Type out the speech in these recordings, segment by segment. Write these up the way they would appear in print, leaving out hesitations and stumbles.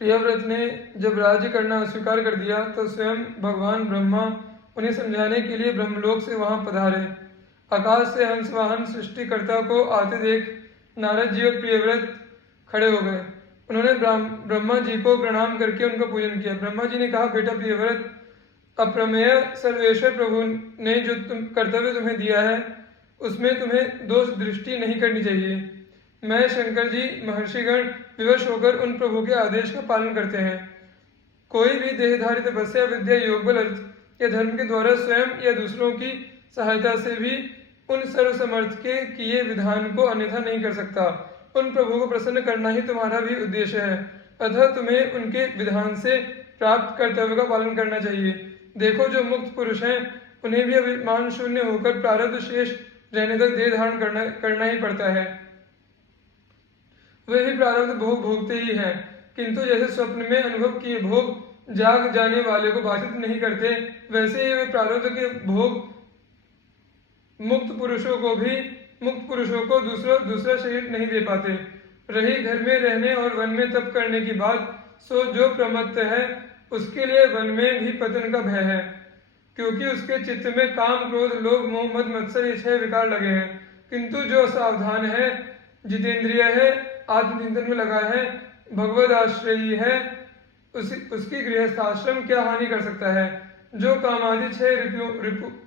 प्रियव्रत ने जब राज्य करना अस्वीकार कर दिया तो स्वयं भगवान ब्रह्मा उन्हें समझाने के लिए ब्रह्मलोक से वहां पधारे। आकाश से हंस वाहन सृष्टिकर्ता को आते देख नारद जी और प्रियव्रत खड़े हो गए। उन्होंने ब्रह्मा जी को प्रणाम करके उनका पूजन किया। ब्रह्मा जी ने कहा, बेटा प्रियव्रत, अप्रमेय सर्वेश्वर प्रभु ने जो कर्तव्य तुम्हें दिया है उसमें तुम्हें दोष दृष्टि नहीं करनी चाहिए। मैं शंकर जी महर्षिगण विवश होकर उन प्रभु के आदेश का पालन करते हैं। कोई भी देहधारी तपस्या विद्या योग बल अर्थ या धर्म के द्वारा स्वयं या दूसरों की सहायता से भी उन सर्वसमर्थ के किए विधान को अन्यथा नहीं कर सकता। उन प्रभु को प्रसन्न करना ही तुम्हारा भी उद्देश्य है, अतः तुम्हें उनके विधान से प्राप्त कर्तव्य का पालन करना चाहिए। देखो, जो मुक्त पुरुष हैं उन्हें भी अभिमान शून्य होकर प्रारब्ध शेष रहने तक देह धारण करना ही पड़ता है। वे भी प्रारब्ध भोग भोगते ही हैं, किंतु जैसे स्वप्न में अनुभव किए भोग जाग जाने वाले को बाधित नहीं करते, वैसे ही वे प्रारब्ध के भोग मुक्त पुरुषों को दूसरा शरीर नहीं दे पाते। रही घर में रहने और वन में तप करने की बात, सो जो प्रमत्त है उसके लिए वन में भी पतन का भय है, क्योंकि उसके चित्त में काम क्रोध लोभ मोह मद मत्सर ये 6 विकार लगे हैं। किंतु जो सावधान है, जितेंद्रिय है, आत्मचिंतन में लगा है, भगवद आश्रयी है, उसकी गृहस्थाश्रम क्या हानि कर सकता है। जो कामादि 6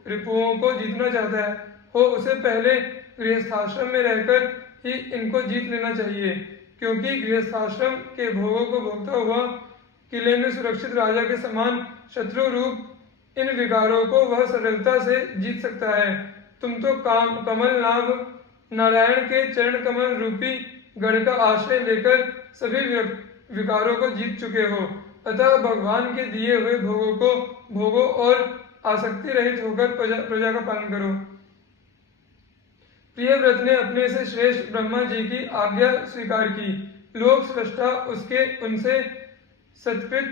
रिपुओं को जीतना चाहता है हो, उसे पहले गृहस्थाश्रम में रहकर ही इनको जीत लेना चाहिए, क्योंकि गृहस्थाश्रम के भोगों को भोगता हुआ किले में सुरक्षित राजा के समान शत्रु रूप इन विकारों को वह सरलता से जीत सकता है। तुम तो कमल नाभ नारायण के चरण कमल रूपी गढ़ का आश्रय लेकर सभी विकारों को जीत चुके हो, अतः भगवान के दिए हुए भोगों को भोगो और आसक्ति रहित होकर प्रजा का पालन करो। प्रियव्रत ने अपने से श्रेष्ठ ब्रह्मा जी की आज्ञा स्वीकार की। लोक सृष्टा उनसे सत्कृत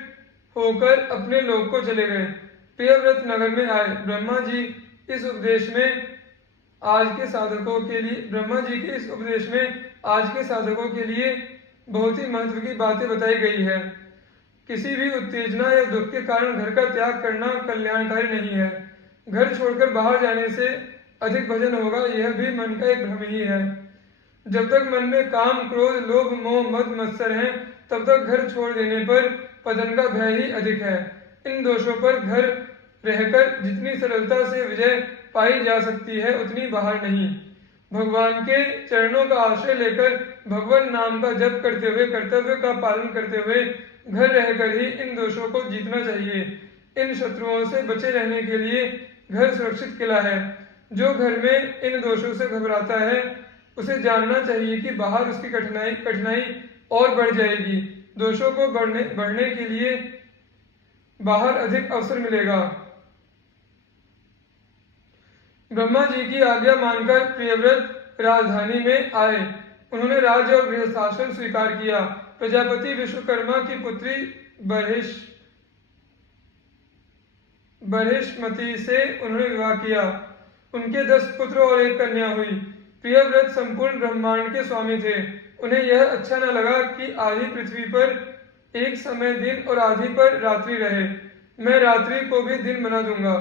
होकर अपने लोक को चले गए। प्रियव्रत नगर में आए। ब्रह्मा जी के इस उपदेश में आज के साधकों के लिए बहुत ही महत्व की बातें बताई गई है। किसी भी उत्तेजना या दुख के कारण घर का त्याग करना कल्याणकारी नहीं है। घर छोड़कर बाहर जाने से अधिक भजन होगा, यह भी मन का एक भ्रम ही है। जब तक मन में काम क्रोध लोभ मोह मद मत्सर हैं, तब तक घर छोड़ देने पर पतन का भय ही अधिक है। इन दोषों पर घर रहकर जितनी सरलता से विजय पाई जा सकती है, उतनी बाहर नहीं। भगवान के चरणों का आश्रय लेकर भगवान नाम का जप करते हुए कर्तव्य का पालन करते हुए घर रहकर ही इन दोषों को जीतना चाहिए। इन शत्रुओं से बचे रहने के लिए घर सुरक्षित किला है। जो घर में इन दोषों से घबराता है, उसे जानना चाहिए कि बाहर उसकी कठिनाई और बढ़ जाएगी। दोषों को बढ़ने के लिए बाहर अधिक अवसर मिलेगा। ब्रह्मा जी की आज्ञा मानकर प्रियव्रत राजधानी में आए। उन्होंने राज्य और गृहस्थाश्रम स्वीकार किया। प्रजापति विश्वकर्मा की पुत्री बर्हिष्मति से उन्होंने विवाह किया। उनके 10 पुत्र और 1 कन्या हुई। प्रियव्रत संपूर्ण ब्रह्मांड के स्वामी थे। उन्हें यह अच्छा न लगा कि आधी पृथ्वी पर एक समय दिन और आधी पर रात्रि रहे। मैं रात्रि को भी दिन बना दूंगा।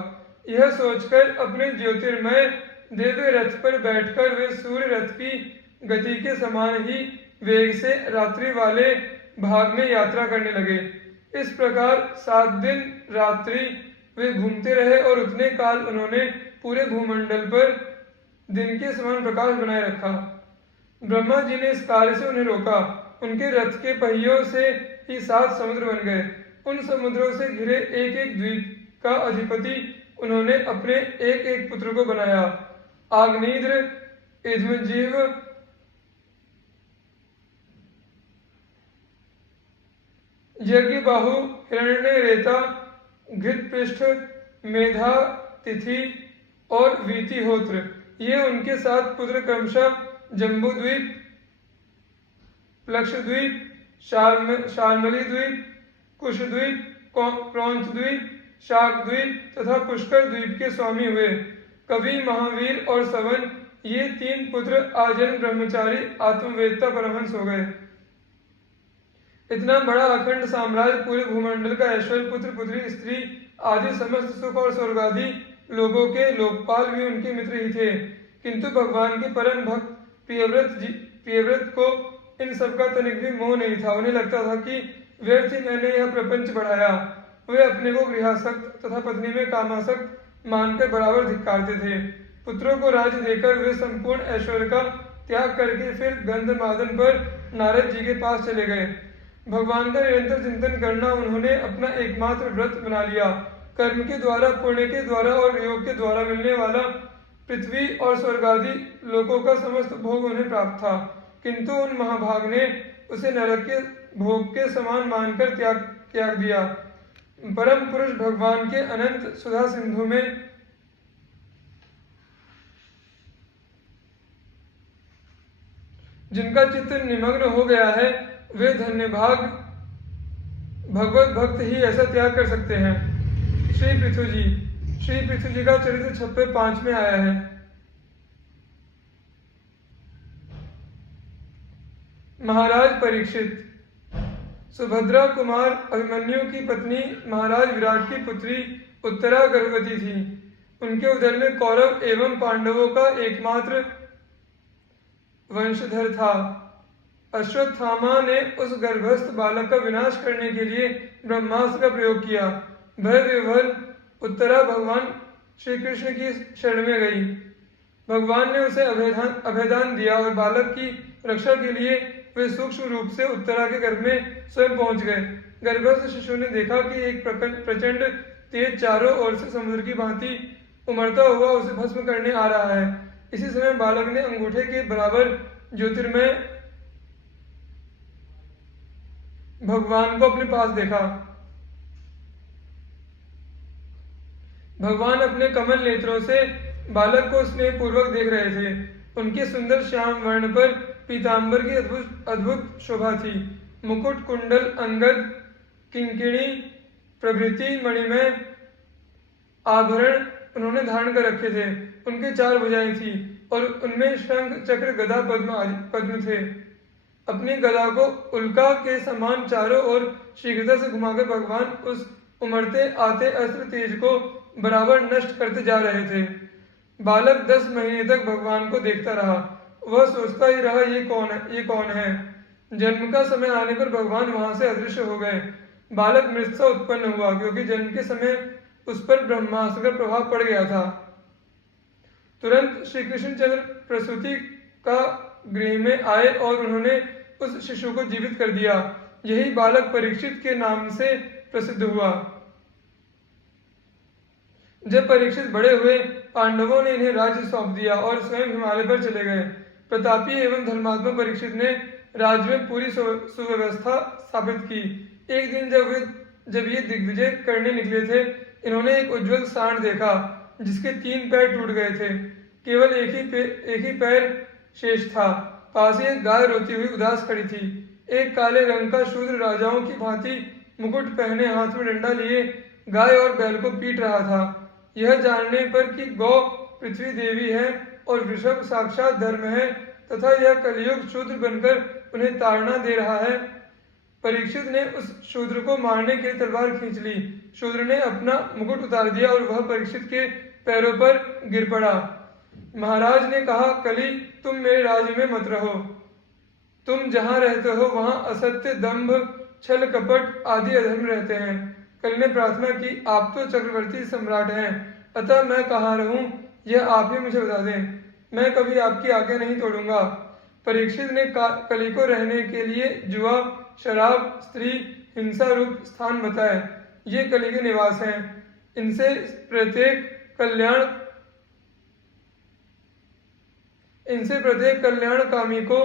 यह सोचकर अपने ज्योतिर्मय दिव्य रथ पर बैठकर वे सूर्य रथ की गति के समान ही वेग से रात्रि वाले भाग में यात्रा करने लगे। इस प्रकार 7 दिन रात्रि वे घूमते रहे और उतने काल उन्होंने पूरे भूमंडल पर दिन के समान प्रकाश बनाए रखा। ब्रह्मा जी ने इस कार्य से उन्हें रोका। उनके रथ के पहियों से ही 7 समुद्र बन गए। उन समुद्रों से घिरे एक एक द्वीप का अधिपति उन्होंने अपने एक एक पुत्र को बनाया। आग्नेयद्र, इद्मजीव, यज्ञबाहु, हिरण्यरेता, घृतपृष्ठ, मेधा, तिथि और वीतिहोत्र, ये उनके 7 पुत्र क्रमशः जम्बूद्वीप, प्लक्षद्वीप, शाल्मली द्वीप, कुशद्वीप, क्रौंचद्वीप, शाकद्वीप तथा पुष्कर द्वीप के स्वामी हुए। कवि, महावीर और सवन, ये 3 पुत्र आजन्म ब्रह्मचारी आत्मवेदता परमहंस हो गए। इतना बड़ा अखंड साम्राज्य, पूरे भूमंडल का ऐश्वर्य, पुत्र पुत्री स्त्री आदि समस्त सुख और स्वर्ग आदि लोगों के लोकपाल भी उनके मित्र ही थे। किंतु भगवान के परम भक्त प्रियव्रत को इन सब का तनिक भी मोह नहीं था। उन्हें लगता था कि व्यर्थ ही मैंने यह प्रपंच बढ़ाया। वे अपने को गृहासक्त तथा पत्नी में कामासक्त मानकर बराबर धिक्कारते थे। पुत्रों को राज्य देकर वे संपूर्ण ऐश्वर्य का त्याग करके फिर गंधमादन पर नारद जी के पास चले गए। भगवान का निरंतर चिंतन करना उन्होंने अपना एकमात्र व्रत बना लिया। कर्म के द्वारा, पुण्य के द्वारा और योग के द्वारा मिलने वाला पृथ्वी और स्वर्ग आदि लोकों का समस्त भोग उन्हें प्राप्त था, किंतु उन महाभाग ने उसे नरक के भोग के समान मानकर त्याग दिया। परम पुरुष भगवान के अनंत सुधा सिंधु में जिनका चित्त निमग्न हो गया है, वे धन्यभाग भगवत भक्त ही ऐसा त्याग कर सकते हैं। श्री पृथु जी का चरित्र 56 में आया है। महाराज परीक्षित। सुभद्रा कुमार अभिमन्यु की पत्नी महाराज विराट की पुत्री उत्तरा गर्भवती थी। उनके उदर में कौरव एवं पांडवों का एकमात्र वंशधर था। अश्वत्थामा ने उस गर्भस्थ बालक का विनाश करने के लिए ब्रह्मास्त्र का प्रयोग किया। भय विह्वल उत्तरा भगवान श्री कृष्ण की शरण में गई। भगवान ने उसे अभयदान दिया और बालक की रक्षा के लिए वे सूक्ष्म रूप से उत्तरा के गर्भ में स्वयं पहुंच गए। गर्भस्थ शिशु ने देखा कि एक प्रचंड तेज चारों ओर से समुद्र की भांति उमड़ता हुआ उसे भस्म करने आ रहा है। इसी समय बालक ने अंगूठे के बराबर ज्योतिर्मय भगवान को अपने पास देखा। भगवान अपने कमल नेत्रों से बालक को स्नेह पूर्वक देख रहे थे। उनके सुंदर श्याम वर्ण पर पीतांबर की अद्भुत शोभा थी। मुकुट, कुंडल, अंगद, किंकिणी प्रभृति मणिमय आभरण उन्होंने धारण कर रखे थे। उनके 4 भुजाएं थी और उनमें शंख, चक्र, गदा, पद्म थे। अपनी गदा को उल्का के समान चारों ओर शीघ्रता से घुमाकर भगवान उस उमड़ते आते अस्त्र तेज को बराबर नष्ट करते जा रहे थे। बालक 10 महीने तक भगवान को देखता रहा। वह सोचता ही रहा, ये कौन है। जन्म का समय आने पर भगवान वहां से अदृश्य हो गए। बालक मृत्सा उत्पन्न हुआ, क्योंकि जन्म के समय उस पर ब्रह्मास्त्र का प्रभाव पड़ गया था। तुरंत श्री कृष्णचंद्र प्रसूति का गृह में आए और उन्होंने उस शिशु को जीवित कर दिया। यही बालक परीक्षित के नाम से प्रसिद्ध हुआ। जब परीक्षित बड़े हुए, पांडवों ने इन्हें राज्य सौंप दिया और स्वयं हिमालय पर चले गए। प्रतापी एवं धर्मात्मा परीक्षित ने राज्य में पूरी सुव्यवस्था स्थापित की। एक दिन जब ये दिग्विजय करने निकले थे, इन्होंने एक उज्जवल सांड देखा जिसके 3 पैर टूट गए थे। केवल एक ही पैर शेष था। पास ही एक गाय रोती हुई उदास खड़ी थी। एक काले रंग का शूद्र राजाओं की भांति मुकुट पहने हाथ में डंडा लिए गाय और बैल को पीट रहा था। यह जानने पर कि गौ पृथ्वी देवी है और वृषभ साक्षात धर्म है तथा यह कलयुग शूद्र बनकर उन्हें ताड़ना दे रहा है, परीक्षित ने उस शूद्र को मारने के लिए तलवार खींच ली। शूद्र ने अपना मुकुट उतार दिया और वह परीक्षित के पैरों पर गिर पड़ा। महाराज ने कहा, कली, तुम मेरे राज्य में मत रहो। तुम जहां रहते हो वहां असत्य, दंभ, छल, कपट आदि अधर्म रहते हैं। कली ने प्रार्थना की, आप तो चक्रवर्ती सम्राट हैं, अतः मैं कहाँ रहूं यह आप ही मुझे बता दें। मैं कभी आपकी आज्ञा नहीं तोड़ूंगा। परीक्षित ने कली को रहने के लिए जुआ, शराब, स्त्री, हिंसा रूप स्थान बताए। ये कली के निवास हैं। इनसे प्रत्येक कल्याणकामी को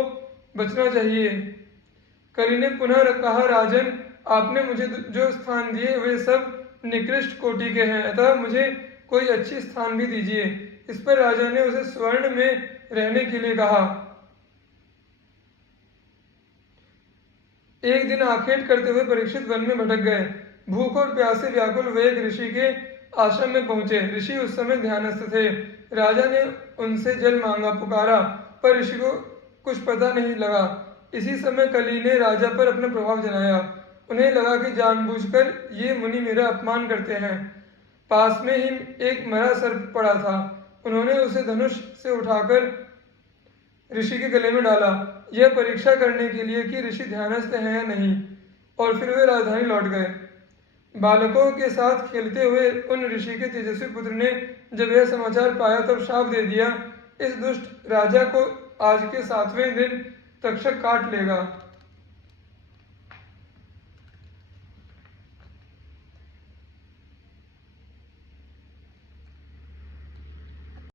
बचना चाहिए। कली ने पुनः कहा, राजन, आपने मुझे जो स्थान दिए वे सब निकृष्ट कोटि के हैं, अतः मुझे कोई अच्छी स्थान भी दीजिए। इस पर राजा ने उसे स्वर्ण में रहने के लिए कहा। एक दिन आखेट करते हुए परीक्षित वन में भटक गए। भूख और प्यास से व्याकुल वे एक ऋषि के आश्रम में पहुंचे। ऋषि उस समय ध्यानस्थ थे। राजा ने उनसे जल मांगा, पुकारा, पर ऋषि को कुछ पता नहीं लगा। इसी समय कली ने राजा पर अपना प्रभाव जमाया। उन्हें लगा कि जानबूझकर ये मुनि मेरा अपमान करते हैं। पास में ही एक मरा सर्प पड़ा था। उन्होंने उसे धनुष से उठाकर ऋषि के गले में डाला, यह परीक्षा करने के लिए कि ऋषि ध्यानस्थ हैं या नहीं, और फिर वे राजधानी लौट गए। बालकों के साथ खेलते हुए उन ऋषि के तेजस्वी पुत्र ने जब यह समाचार पाया तब शाप दे दिया, इस दुष्ट राजा को आज के 7वें दिन तक्षक काट लेगा।